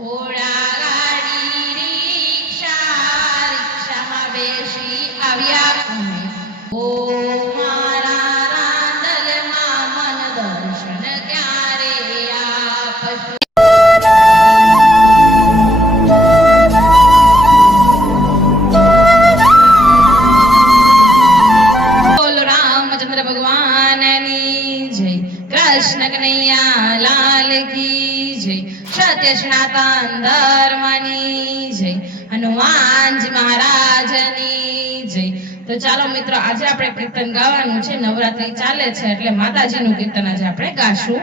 ઘોડા ગાડી રિક્ષા રિક્ષામાં બેસી આવ્યા અમે ઓ મારા રાંદલમાં મન દર્શન ક્યારે આપશો कृष्ण कन्हैया लाल की जय सत्य सनातन धर्मनी जय हनुमानजी महाराजनी जय। तो ચાલો મિત્રો આજે આપણે કીર્તન ગાવાનું છે નવરાત્રી ચાલે છે એટલે માતાજીનું કીર્તન આજે આપણે ગાશું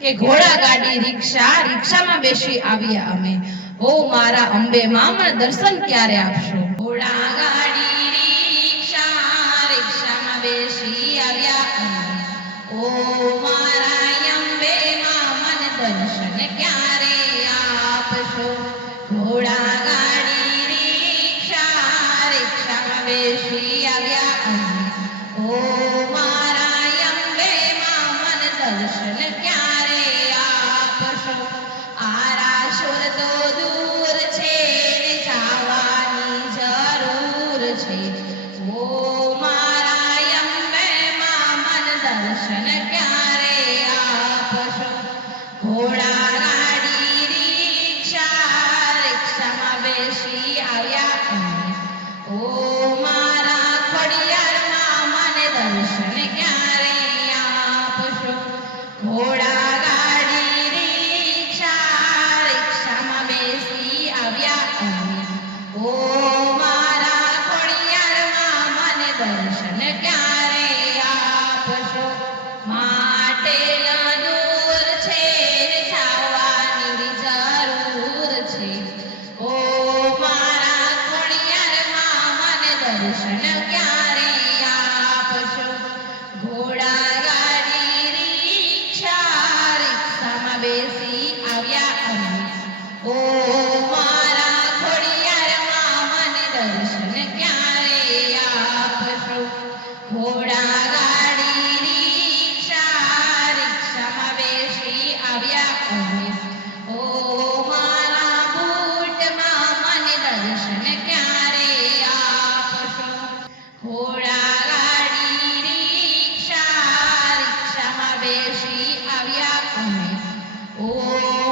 કે ઘોડા ગાડી રિક્ષા રિક્ષામાં બેસી આવ્યા અમે ઓ મારા અંબે માં મને દર્શન ક્યારે આપશો ઘોડા ગાડી રિક્ષા રિક્ષામાં બેસી આવ્યા અમે ઓ दर्शन क्यारे आपशो घोड़ा गाड़ी रिक्षा रिक्षा में बेसी आव्या अमे ओ मारा अंबे मां मन दर्शन क्यारे आपशो आरासुर तो दूर छे जावानी जरूर छे ओ मारा अंबे मां मन दर्शन क्यारे आपशो घोड़ा गाड़ी रिक्षा रिक्षाમાં બેસી આવ્યા અમે ઓ મારા ખોડિયારમાં મને દર્શન ક્યારે આપશો ઘોડા ગાડી રિક્ષા રિક્ષામાં બેસી આવ્યા અમે ઓ મારા ખોડિયારમાં મને દર્શન ક્યારે આપશો માટે दर्शन क्यारे आपशो घोड़ा गाड़ी रिक्षा रिक्षाમાં બેસી આવ્યા અમે ઓ મારા ખોડિયારમાં મને દર્શન ક્યારે આપશો ઘોડા ગાડી રિક્ષા રિક્ષામાં બેસી આવ્યા અમે ઓ મારા બૂટમાં મને દર્શન ક્યારે ઘોડા ગાડી રિક્ષા રિક્ષામાં બેસી આવ્યા અમે ઓ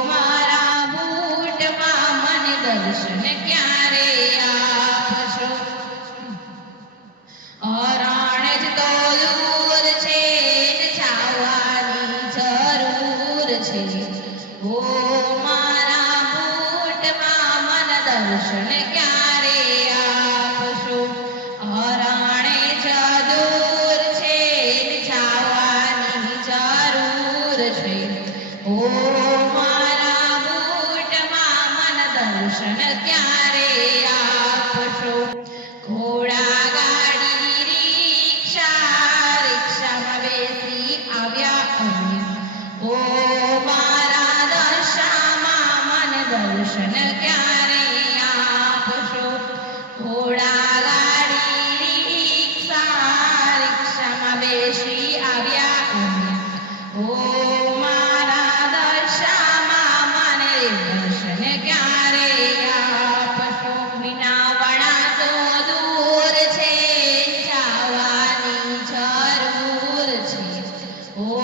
મારા બૂટમાં મને દર્શન ક્યારે આપશો અરણ જ તો દૂર છે જવાની જરૂર છે ઓ મારા બૂટમાં મને દર્શન ક્યારે આપશો અરણે જ દૂર છે જવાની જરૂર છે ઓ મારા બૂટમાં મન દર્શન ક્યારે આપશો ઘોડા ગાડી રિક્ષા રિક્ષામાં બેસી આવ્યા અમે ઓ મારા દશામાં મન દર્શન ક્યારે આપશો ઘોડા ગાડી રિક્ષા રિક્ષામાં બેસી આવ્યા અમે ઓ મારા દશામાં મને દર્શન ક્યારે આપશો મીનાવાડા તો દૂર છે જવાની જરૂર છે ઓ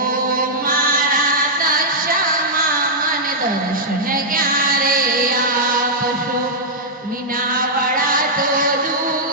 મારા દશામાં મને દર્શન ક્યારે આપશો મીનાવાડા તો દૂર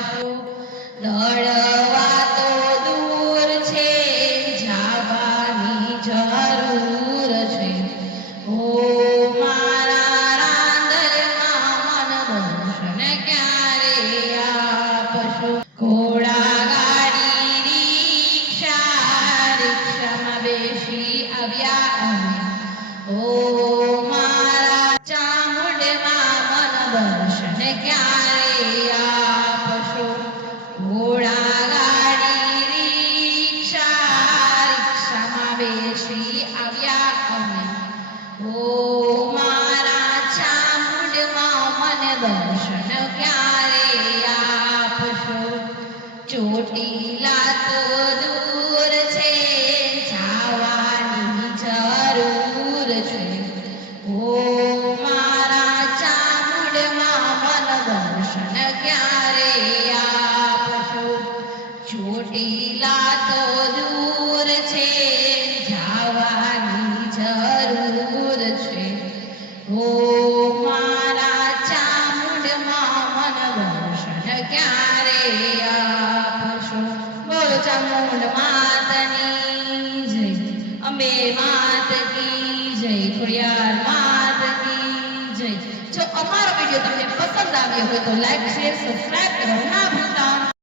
આપશો. દળવા તો દૂર છે, જવાની જરૂર છે. ઓ મારા રાંદલમાં મન દર્શન ક્યારે આપશો. ઘોડા ગાડી રિક્ષા, રિક્ષામાં બેસી આવ્યા અમે. ઓ મારા ચામુંડમાં મન દર્શન ક્યારે આપશો. ઘોડા ગાડી રિક્ષા, રિક્ષામાં બેસી આવ્યા અમે. ઓ મારા ચામુંડમાં મન દર્શન ક્યારે આપશો. ચોટીલા તો દૂર છે, જવાની જરૂર છે. ઓ મારા ચામુંડમાં મન દર્શન ક્યારે આપશો. ચોટીલા તો દૂર છે, જવાની જરૂર છે. ઓ મારા ચામુંડમાં મન દર્શન ક્યારે આપશો. બોલો ચામુંડ માતની જય, અંબે માત કી જય, ખોડિયાર માત કી જય. જો અમારો વિડીયો તમને પસંદ આવ્યો હોય તો લાઈક, શેર, સબસ્ક્રાઇબ કરવાનું ના ભૂલતા.